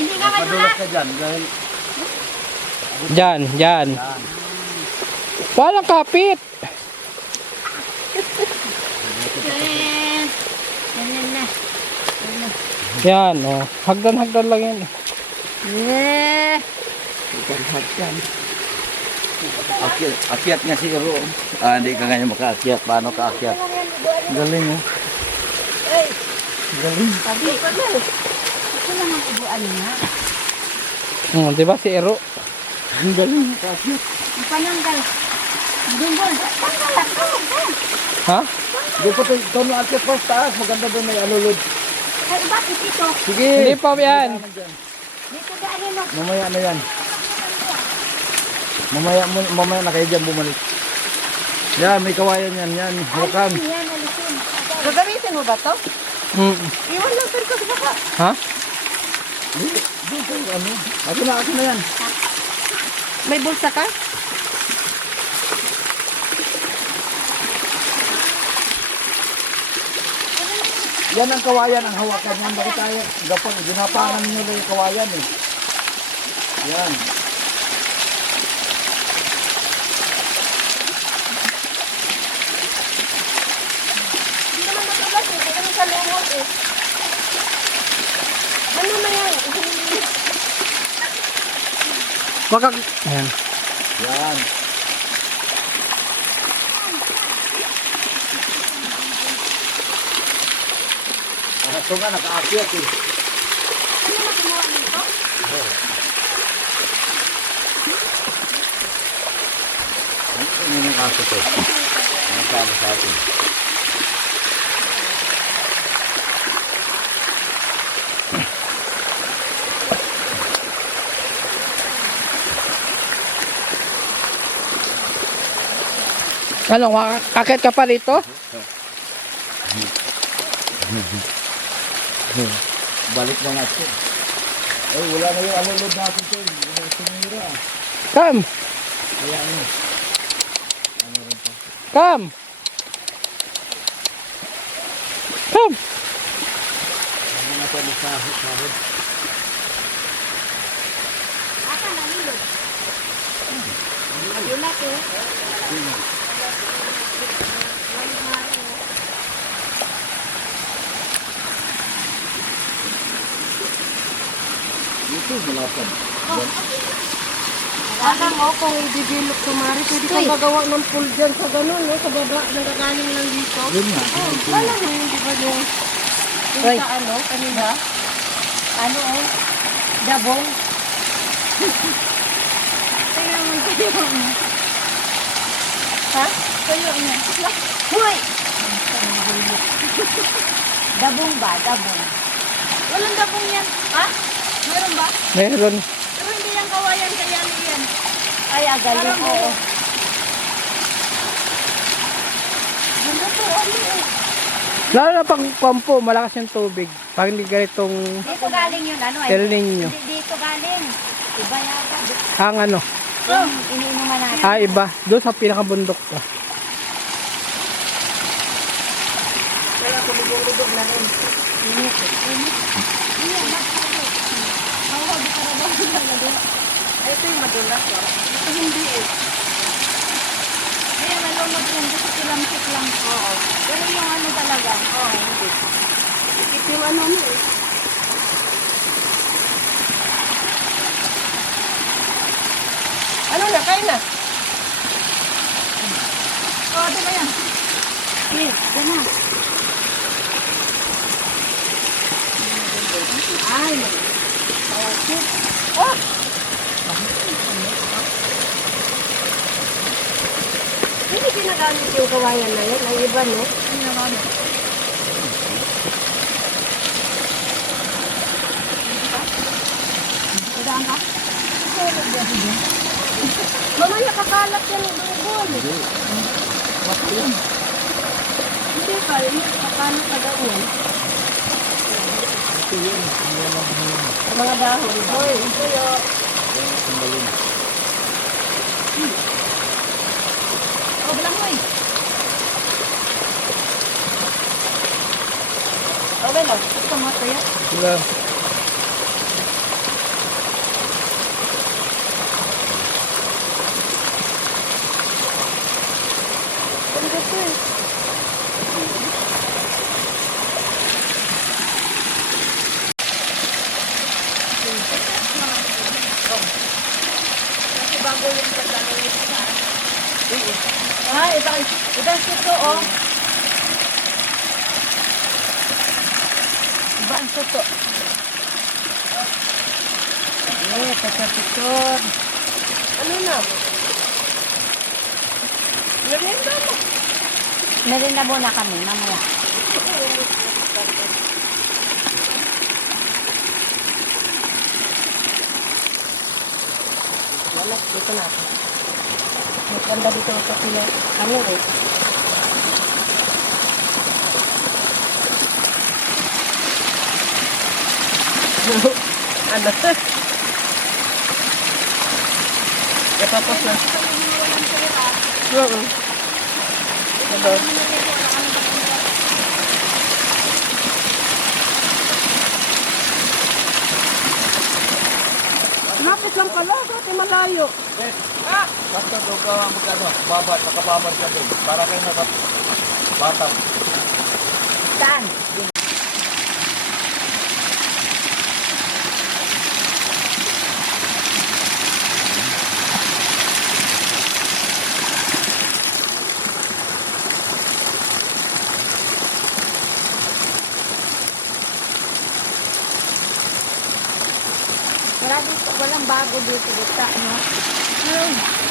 Hindi nga madulas. Madulas ka dyan. Dahil... Diyan, diyan. Walang kapit. Yan na. Yan, oh. Hagdan-hagdan lang yan. Hagdan. Akyat nga si Iro. Hindi ka ganyan makaakyat. Paano kaakyat? Galing oh. Galing. Sabi ko na. Ito lang ang ibuan niya. Diba si Ero? Ang galing makaakyat. Ang pananggal. Dumbol. Tanggal ako. Ha? Doon pa ito no akyat pa sa taas. Maganda doon may alulod. Ay, bakit ito? Sige. Hindi pa yan. Dito daanin mo. Mamaya na yan. Mamaya na kayo dyan bumalik. Yan, may kawayan yan. Yan, hawakan. Yan, alisin. Gagamitin mo ba to? Iwan lang sir ko sa baka. Ha? Doon kayo, ano? Ako na yan. May bulsa ka? Yan ang kawayan, ang hawakan yan. Bakit tayo? Dapat, ginapangan nyo lang yung kawayan eh. Yan. Hindi naman matulas eh. Hindi naman sa lumot eh. Ano na yan? Makak... Ayan. Yan. Ito nga, nakaakyat eh. Ano na kumuha nito? Ano yung kaso to? Ano sabi sa atin? Ano, kakit ka pa rito? Balik na nga ito. Ay, wala na yung alulod natin ito. Wala yung sumira. Come! Kaya ano? Come! Come! Ano na pwede sahod? Aka na nilod. Yulat eh. Ito, malapad. Alam mo kung i-develop kumari, pwede kang gagawa ng pool dyan sa ganun, no? Sa baba, nagagaling lang dito. Yun nga. Wala mo yun, di ba yung sa ano, kanina? Ano eh? Dabong. Tingnan mo kayo niya. Ha? Kayo niya. Huy! Dabong ba? Dabong. Walang dabong yan. Ha? Meron ba? Meron. Pero hindi yan kawayan kaya yan. Ay, agaling, Parang oo. Ganda to. Ano eh? Lalo na pag pampo, malakas yung tubig. Pag hindi ganitong Dito galing yun. Ano eh? El Nino. Dito galing. Iba yata. Ang ano, Yung iniinuman natin. iba. Doon sa pinakabundok pa. Kaya kumubog-ubog na rin. Ay, ito yung madulas, oh. Ito hindi eh. Kaya nalunod yan. Gusto silamsik lang. Oo. Pero yung ano talaga. Oo, hindi. Ikit yung ano mo eh. Ano na, kain na. Oh, di ba yan? Eh, gana. Ay, Oh! Hindi ginagamit yung kawayan na yan. Ang iba, no? Dadaan ka? Mamaya kakalat yan ng dugol. Hindi pa. Paano ka daw yan? Sa mga dahon. Hoy, ito yun. Oh, bilang mo eh. Okay lang. Ito mo, tuya. Wala. bago yung pagdalawin sa ah, ibang suto, oh. Ibang suto. Eh, pagkatitod. Ano na? Merienda mo. Merienda muna kami, mamaya. Wala, dito na ako. Maganda dito ako sila. Ano eh? Ano? Tapos na. Oo. Ano? Lapit lang pala, dati malayo. Basta daw ka magkano, babad, nakababad ka doon. Para kayo nakabatang. Saan? Wala dito, walang bago dito, no?